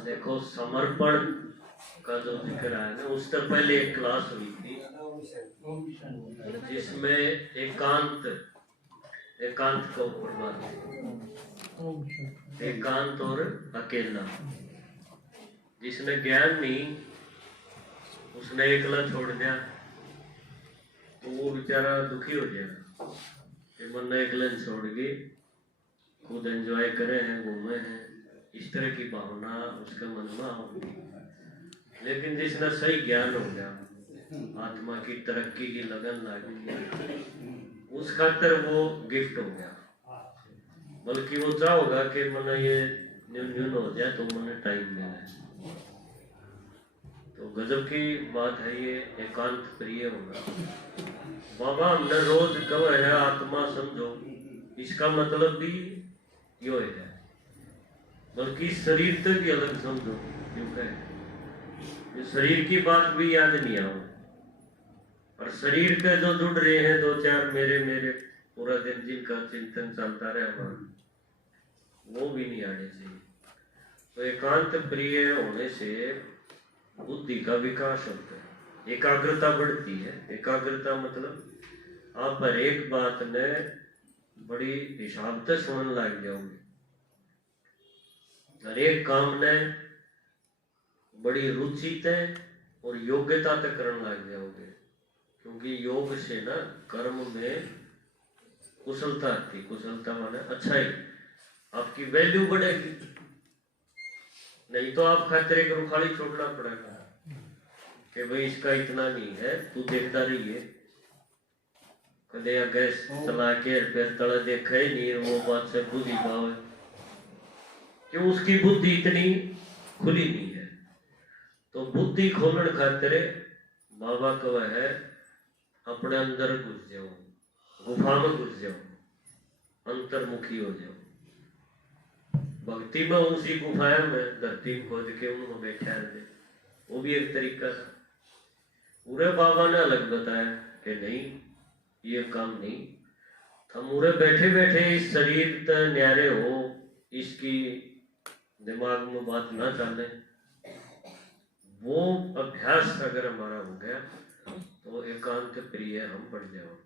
देखो समर्पण का जो जिक्र है ना, उससे पहले एक क्लास हुई थी जिसमें एकांत को प्रभाव, एकांत और अकेला। जिसने ज्ञान नहीं, उसने एकला छोड़ दिया तो वो बेचारा दुखी हो जाएगा कि मन एकला छोड़ के खुद एंजॉय करे हैं, घूमे हैं, इस तरह की भावना उसके मन में होगी। लेकिन जिसने सही ज्ञान हो गया, आत्मा की तरक्की की लगन लगी, उस खातर वो गिफ्ट हो गया। बल्कि वो चाहोगा कि मन ये न्यून हो जाए तो मन टाइम मिले। तो गजब की बात है ये एकांत प्रिय होगा। बाबा हमने रोज कहा है आत्मा समझो, इसका मतलब भी यो है, बल्कि शरीर तक भी अलग समझो। क्योंकि शरीर की बात भी याद नहीं आओ, और शरीर के जो जुड़ रहे हैं दो चार मेरे मेरे पूरा दिन जिनका चिंतन चलता रहे हमारा, वो भी नहीं आने चाहिए। तो एकांत प्रिय होने से बुद्धि का विकास होता है, एकाग्रता बढ़ती है। एकाग्रता मतलब आप हर एक बात ने बड़ी हिसाब से सुनने लग जाओगे, हर एक काम ने बड़ी रुचि तय और योग्यता तक करने लग जाओगे। क्योंकि योग से ना कर्म में कुशलता आती, कुशलता माने अच्छाई, आपकी वैल्यू बढ़ेगी। नहीं तो आप खतरे के रुखाली छोड़ना पड़ेगा कि भाई इसका इतना नहीं है, तू देखता रही है, कदे गैस चला के फिर तला देखा ही नहीं, वो बात से बुद्धि भाव है क्यों, उसकी बुद्धि इतनी खुली नहीं है। तो बुद्धि खोलने खातिर बाबा कह है अपने अंदर घुस जाओ, गुफा में घुस जाओ, अंतर्मुखी हो जाओ। भक्ति में उसी गुफाया में धरती खोद के उनमें बैठा रहे, वो भी एक तरीका था। पूरे बाबा ने अलग बताया कि नहीं ये काम नहीं, हम उरे बैठे बैठे इस शरीर तक न्यारे हो, इसकी दिमाग में बात ना चले, वो अभ्यास अगर हमारा हो गया तो एकांत प्रिय हम बढ़ जाओ।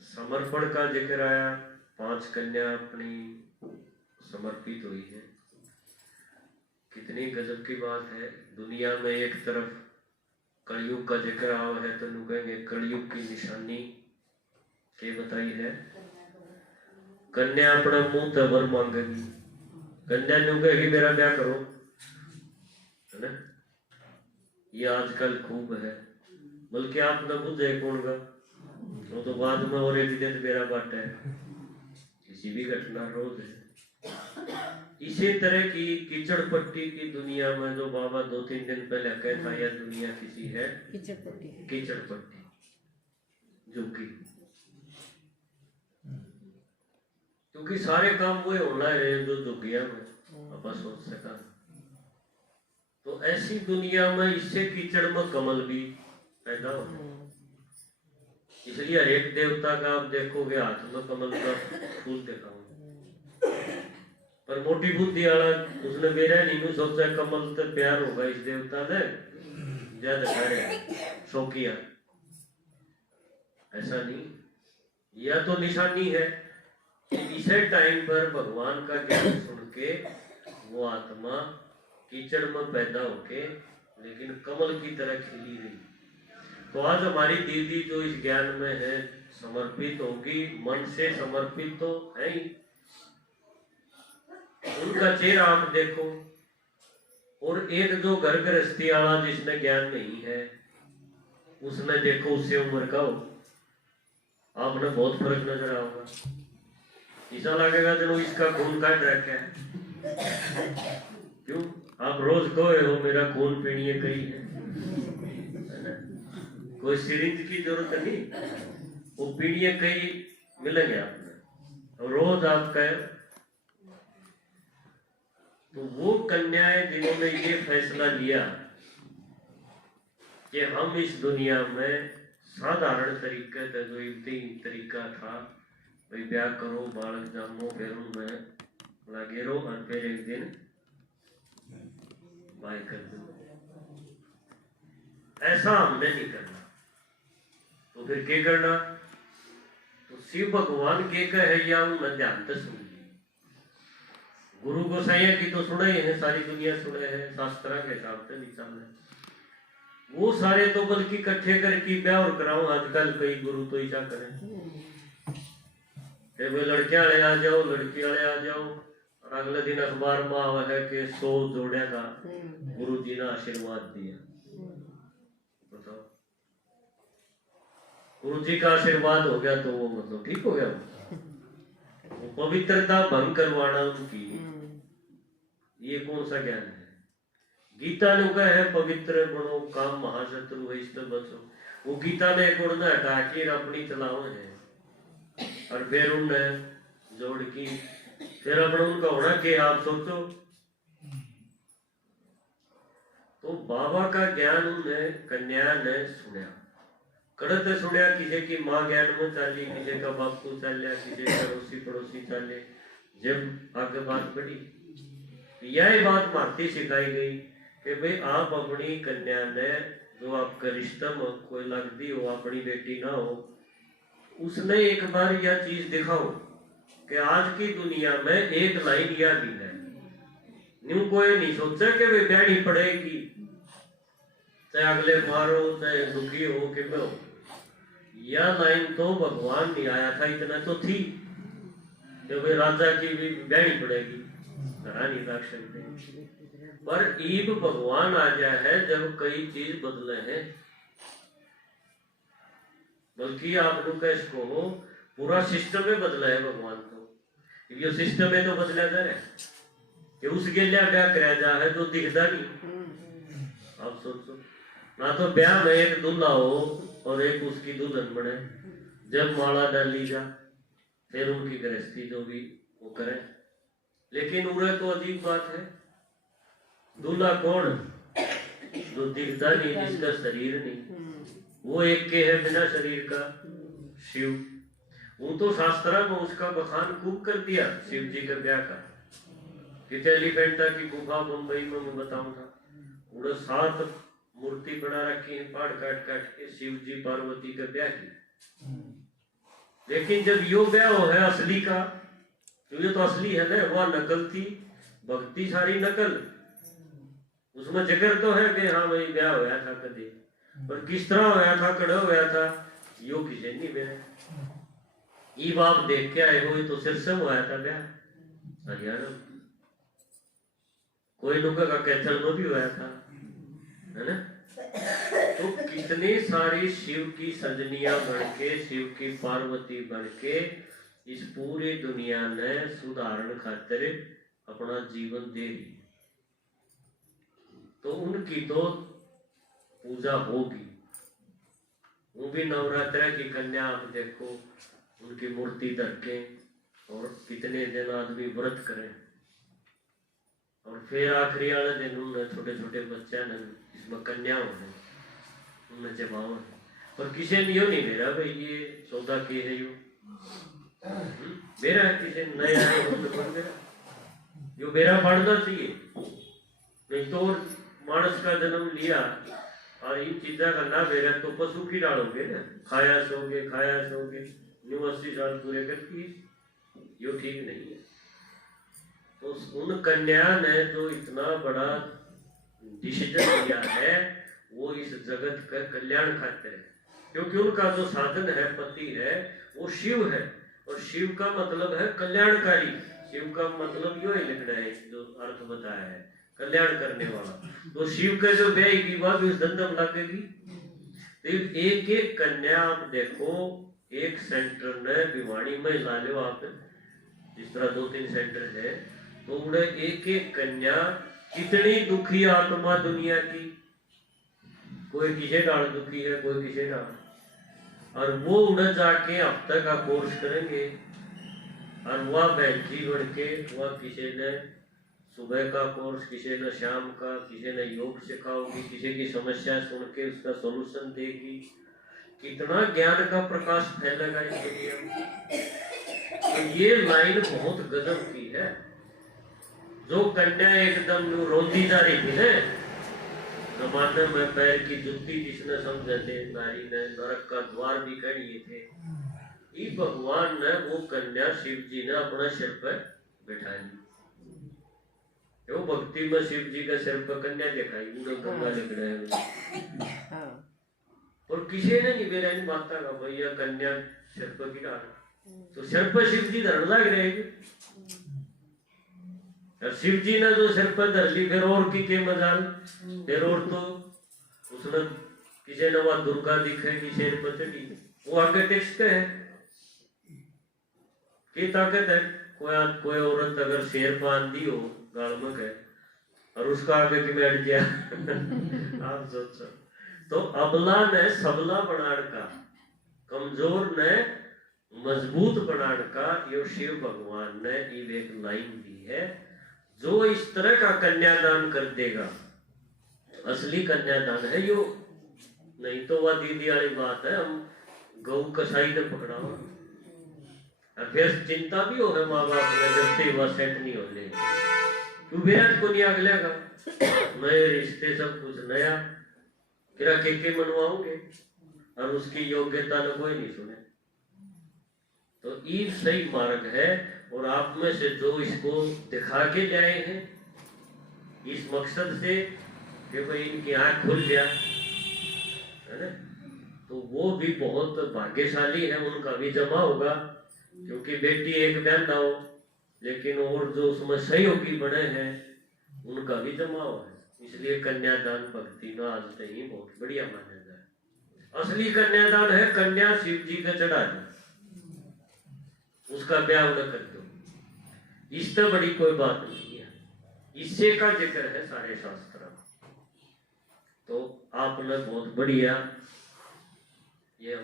समर्पण का जिक्र आया, 5 कन्या अपनी समर्पित हुई है। कितनी गजब की बात है। दुनिया में एक तरफ कलयुग का जिक्र आया है तो लोग कहेंगे कलयुग की निशानी क्या बताई है, कन्या अपना मुंह तबर मांगेगी। कन्या लोग कहेगी मेरा ब्याह करो, है ना, ये आजकल खूब है। बल्कि आप न बुझे कौन का, वो तो बाद में और एक दिन मेरा बाट है, किसी भी घटना रोज है। इसी तरह की कीचड़ पट्टी की दुनिया में जो बाबा 2-3 दिन पहले कहता यह दुनिया किसी है कीचड़ पट्टी झुकी, क्योंकि सारे काम वो होना है जो झुकिया में आप सोच सका। तो ऐसी दुनिया में इससे कीचड़ में कमल भी पैदा हो। इसलिए हर एक देवता का आप देखोगे हाथ में कमल का फूल देखा, पर मोटी बुद्धि वाला उसने मेरा नहीं सोचा कमल तो प्यार होगा इस देवता ने, ज्यादा करे शौकिया। ऐसा नहीं, यह तो निशानी है कि इसे टाइम पर भगवान का ज्ञान सुन के वो आत्मा कीचड़ में पैदा होके लेकिन कमल की तरह खिली रही। तो आज हमारी दीदी जो इस ज्ञान में है समर्पित होगी, मन से समर्पित तो है ही, उनका चेहरा आप देखो। और एक जो घर गृहस्थी वाला जिसने ज्ञान नहीं है उसने देखो उससे उम्र का हो, आपने बहुत फर्क नजर आओगा। ऐसा लगेगा जो इसका खून काट रखा है। क्यों आप रोज कहे हो मेरा खून पीनी कहीं है, कोई सिरिंज की जरूरत नहीं, वो पीड़िए कई मिलेंगे आपने, रोज आप कहे। तो वो कन्याएं जिन्होंने ये फैसला लिया कि हम इस दुनिया में साधारण तरीके से जो तरीका था, भाई ब्याह करो, बालक जमो, फिर उनमें लगे रहो और फिर एक दिन उपाय कर दो। ऐसा हमने नहीं करना। तो फिर क्या करना? तो शिव भगवान के कहे या उन ध्यान से सुन ली। गुरु गोसाइया की तो सुने ही है, सारी दुनिया सुने हैं, शास्त्रा के हिसाब से नहीं चल रहे वो सारे। तो बल्कि इकट्ठे करके ब्याह और कराओ आजकल कई गुरु तो ऐसा करें, वे लड़के वाले आ जाओ, लड़की वाले आ जाओ, और अगले दिन अखबार में आवा है कि 100 जोड़े का गुरु जी ने आशीर्वाद दिया। बताओ, गुरु जी का आशीर्वाद हो गया तो वो मतलब ठीक हो गया? वो पवित्रता भंग करवाना उनकी, ये कौन सा ज्ञान है? गीता ने कहा है पवित्र बनो, काम महाशत्रु है इससे बचो। वो गीता ने एक उड़ना हटा के अपनी चलाओ है, और फिर उनने जोड़ की, फिर अपना उनका होना के आप सोचो। तो बाबा का ज्ञान उनने कन्या ने सुना, कड़ते सुनिया। किसी की माँ ज्ञान में चाली, किसी का बापू चालिया, किसी का अड़ोसी पड़ोसी चाले। जब आगे बात बढ़ी, यही बात मारती सिखाई गई कि भाई आप अपनी कन्या ने, जो आपका रिश्ता में कोई लगती हो, अपनी बेटी ना हो, उसने एक बार यह चीज दिखाओ कि आज की दुनिया में एक लाइन यह भी है, न्यू कोई नहीं सोचा कि वे ब्यानी पड़ेगी, चाहे अगले मारो, चाहे दुखी हो कि मैं हो। यह लाइन तो भगवान नहीं आया था, इतना तो थी कि वे राजा की भी ब्यानी पड़ेगी, नहीं रख सकते। पर ईब भगवान आ गया है जब कई चीज बदले हैं, बल्कि आप लोग का इसको पूरा सिस्टम में बदला है भगवान को। ये सिस्टम में तो बदला जा रहा है कि उस गेलिया ब्याह कराया जा है जो दिखता नहीं। आप सोचो ना, तो ब्याह में एक दूल्हा हो और एक उसकी दुल्हन बने, जब माला डाली जा फिर उनकी गृहस्थी जो भी वो करे। लेकिन उन्हें तो अजीब बात है, दूल्हा कौन? जो दिखता नहीं, जिसका शरीर नहीं, वो एक के है बिना शरीर का, शिव। वो तो शास्त्रा में उसका बखान खूब कर दिया शिव जी के ब्याह का। कि एलिफेंटा की गुफा मुंबई में मैं बताऊं था, उन्हें 7 मूर्ति बना रखी है, पहाड़ काट काट के शिव जी पार्वती के ब्याह की। लेकिन जब यो ब्याह हो है असली का, तो ये तो असली है ना, वह नकल थी, भक्ति सारी नकल। उसमें जिक्र तो है कि हाँ भाई ब्याह होया था कभी, पर किस तरह होया था, कड़ा होया था, यो किसी नहीं बेरे। ये बाप देख के आए हो, तो सिरसम होया था ब्याह हरियाणा, कोई लोगों का कैथल में भी होया था, है ना। तो कितनी सारी शिव की सजनियां बन के, शिव की पार्वती बन के इस पूरी दुनिया ने सुधारण खातिर अपना जीवन दे दी। तो उनकी तो पूजा होगी। वो भी नवरात्र की कन्या आप देखो, उनकी मूर्ति धरके और कितने दिन आदमी व्रत करें, और फिर आखिरी वाले दिन उन छोटे छोटे बच्चे ने इसमें कन्या होने उनमें जमाओ है। पर किसी ने यो नहीं मेरा भाई ये सौदा के है यो मेरा है, किसी नया है मेरा, यो मेरा पढ़ना चाहिए। नहीं तो मानस का जन्म लिया और इन चीजा का ना बेरा तो पशु की डालोगे ना, खाया सोगे 80 साल पूरे करती है, यो ठीक नहीं है। तो उन कन्या ने जो इतना बड़ा डिसीजन लिया है, वो इस जगत का कल्याण खातिर है, क्योंकि उनका जो साधन है, पति है, वो शिव है, और शिव का मतलब है कल्याणकारी। शिव का मतलब यो ही लिखना है, जो अर्थ बताया है कल्याण करने वाला। तो शिव का जो व्यय की बात उस धंधम लगेगी। तो एक एक कन्या आप देखो, एक सेंटर ने भिवानी में ला लो आप, जिस तरह 2-3 सेंटर है, तो उन्हें एक एक कन्या कितनी दुखी आत्मा दुनिया की, कोई किसे डाल दुखी है, कोई किसे डाल, और वो उन्हें जाके हफ्ते का कोर्स करेंगे, और वह बैठी बढ़ के वह किसी ने सुबह का कोर्स, किसी ने शाम का, किसी ने योग सिखाओगी, किसी की समस्या सुन के उसका सॉल्यूशन देगी। कितना ज्ञान का प्रकाश फैलेगा इस दुनिया में। तो ये लाइन बहुत गजब की है। जो कन्या एकदम रोंदी जा रही थी ना, जमाने में पैर की जुत्ती जिसने समझे थे, नारी ने नरक का द्वार भी कहिए थे, ये भगवान ने वो कन्या शिव जी ने अपना सिर पर बैठा ली। वो भक्ति में शिव जी का सिर पर कन्या दिखाई, उन्हें गंगा लग रहा है। और किसी ने नहीं बेरा नहीं मानता का भैया कन्या सिर पर गिरा, तो सिर पर शिव जी धरने लग रहे हैं। और शिव जी ने जो सिर पर धर ली, फिर और की के मजाल, फिर और तो उसने किसी ने वहां दुर्गा दिखेगी शेर पर चढ़ी, वो आगे टेक्स्ट है की ताकत है। कोई औरत अगर शेर पान दी हो गाल में है और उसका आगे की बैठ गया आप सोचो, तो अबला ने सबला बनाने का, कमजोर ने मजबूत बनाने का, यो शिव भगवान ने ये एक लाइन दी है। जो इस तरह का कन्यादान कर देगा, असली कन्यादान है यो, नहीं तो वह दीदी वाली बात है, हम गौ कसाई ने पकड़ा हुआ, फिर चिंता भी होगा माँ बाप ने जब से वह सेट नहीं हो ले, तू बेहद को नहीं अगले का नए रिश्ते सब कुछ नया, फिर के मनवाओगे और उसकी योग्यता ने कोई नहीं सुने। तो ये सही मार्ग है, और आप में से जो इसको दिखा के जाए हैं इस मकसद से कि भाई इनकी आंख खुल गया है ना, तो वो भी बहुत भाग्यशाली है, उनका भी जमा होगा। क्योंकि बेटी एक बहन हो, लेकिन और जो उसमें सहयोगी बने हैं उनका भी जमा हुआ है। इसलिए कन्यादान भक्ति ना आज तक ही बहुत बढ़िया माना जाए। असली कन्यादान है कन्या शिव जी का चढ़ा दो, उसका ब्याह न कर दो, इससे बड़ी कोई बात नहीं है। इससे का जिक्र है सारे शास्त्र में। तो आपने बहुत बढ़िया ये